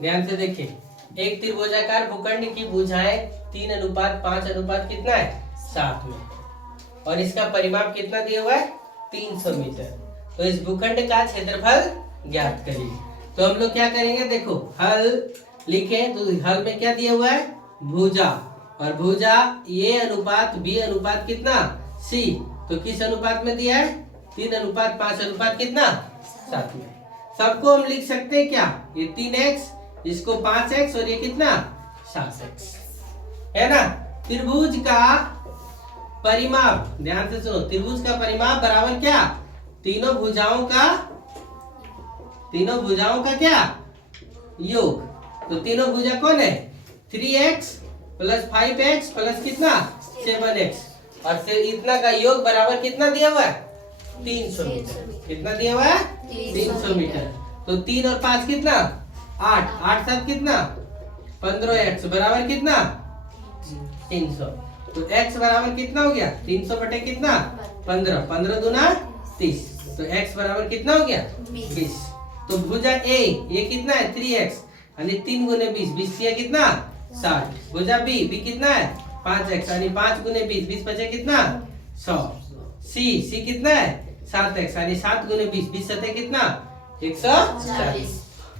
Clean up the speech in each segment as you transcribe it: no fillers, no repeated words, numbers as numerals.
ध्यान से देखिए, एक त्रिभुजाकार भूखंड की भुजाएं 3:5 अनुपात कितना है 7 में, और इसका परिमाप कितना दिया हुआ है 300 मीटर। तो इस भूखंड का क्षेत्रफल ज्ञात करिए। तो हम लोग क्या करेंगे, देखो हल लिखे तो हल में क्या दिया हुआ है भुजा, और भुजा ए अनुपात बी अनुपात कितना सी, तो किस अनुपात में दिया है 3:5 अनुपात कितना 7 में। सबको हम लिख सकते हैं क्या, ये 3x, इसको 5x और ये कितना 7x है ना। त्रिभुज का परिमाप, ध्यान से सुनो, त्रिभुज का परिमाप बराबर क्या, तीनों भुजाओं का क्या योग। तो तीनों भुजा कौन है 3x प्लस 5x प्लस कितना 7x, और फिर इतना का योग बराबर कितना दिया हुआ है 300 मीटर। कितना दिया हुआ है 300 मीटर। तो 3 और 5 कितना 8, 8 7 कितना 15x बराबर कितना 300। तो x बराबर कितना हो गया 300 बटे कितना 15, 15 दूना 30, तो x बराबर कितना हो गया 20। तो भुजा A ये कितना है 3x, यानी 3 गुने 20, 20 किया कितना 60। भुजा B कितना है 5x, यानी 5 गुने 20, 20 बचे कितना 100। C कितना है 7x, यानी 7 गुने 20, 20 सते कितना 140।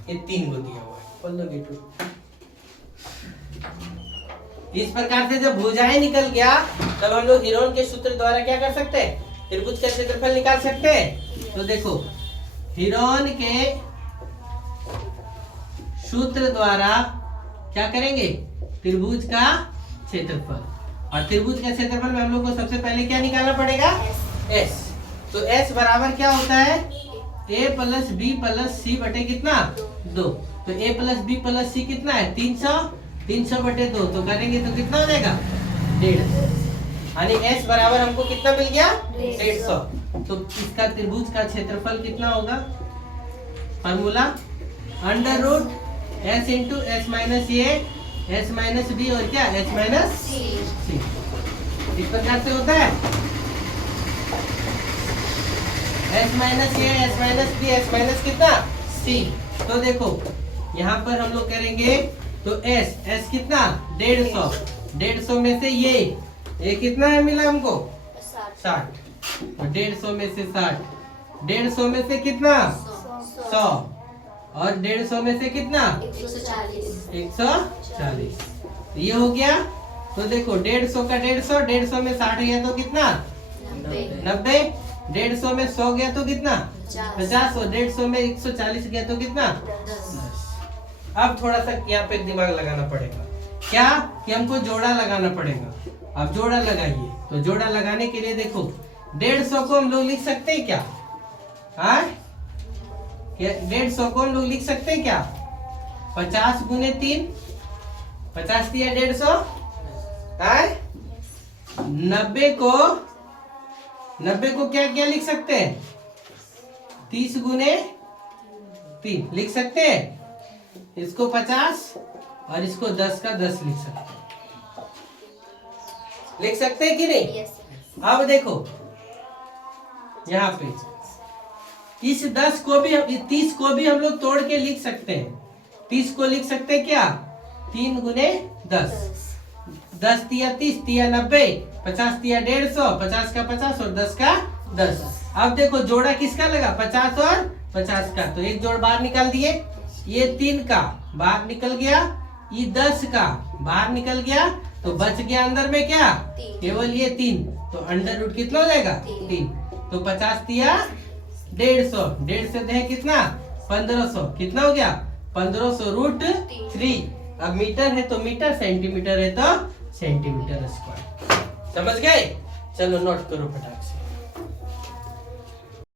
ये 3 को दिया हुआ है। खोल लो गेटू। इस प्रकार से जब भुजाएं निकल गया तब हम लोग हीरोन के सूत्र द्वारा क्या कर सकते हैं, त्रिभुज का क्षेत्रफल निकाल सकते हैं। तो देखो हीरोन के सूत्र द्वारा क्या करेंगे, त्रिभुज का क्षेत्रफल, और त्रिभुज का क्षेत्रफल में हम लोग को सबसे पहले क्या निकालना पड़ेगा s। तो s बराबर क्या होता है a plus b plus c बटे कितना 2। तो a plus b plus c कितना है 300, 300 बटे 2, तो करेंगे तो कितना हो जाएगा 150, यानी s बराबर हमको कितना मिल गया 150। तो इसका त्रिभुज का क्षेत्रफल कितना होगा, formula under root s into s minus a s minus b और क्या s माइनस c। इस प्रकार से होता है s minus a s minus b s minus कितना c। तो देखो यहाँ पर हम लोग करेंगे तो s कितना 150, 150 में से ये कितना है मिला हमको 60, 150 में से 60, 150 में से कितना 100, और 150 में से कितना 140। ये हो गया। तो देखो 150 का 150, 150 में 60 गया तो कितना 90, 150 में 100 गया तो कितना 50, और 150 में 140 गया तो कितना 10। अब थोड़ा सा यहाँ पे दिमाग लगाना पड़ेगा, क्या कि हमको जोड़ा लगाना पड़ेगा। अब जोड़ा लगाइए, तो जोड़ा लगाने के लिए देखो 150 को हम लोग लिख सकते हैं क्या, 150 को हम लोग लिख सकते हैं क्या 50 गुने 3, 50 दिया 150, 90 को क्या क्या लिख सकते हैं 30 गुने 3 लिख सकते हैं, इसको 50 और इसको 10 का 10 लिख सकते हैं कि नहीं। अब देखो यहाँ पे इस 10 को भी 30 को भी हम लोग तोड़ के लिख सकते हैं। 30 को लिख सकते हैं क्या 3 गुने 10, 10 दिया 30 दिया 90, 50 दिया 150, 50 का 50 और 10 का 10। अब देखो जोड़ा किसका लगा 50 और 50 का, तो एक जोड़ बाहर निकाल दिए, ये 3 का बाहर निकल गया, ये 10 का बाहर निकल गया, तो बच गया अंदर में क्या केवल ये 3। तो अंडर रूट कितना हो जाएगा 3। तो 50 दिया 150, 150 दे कितना 1500, कितना हो गया 1500 रूट 3। अब मीटर है तो मीटर, सेंटीमीटर है तो सेंटीमीटर स्क्वायर। समझ गए, चलो नोट करो फटाक से।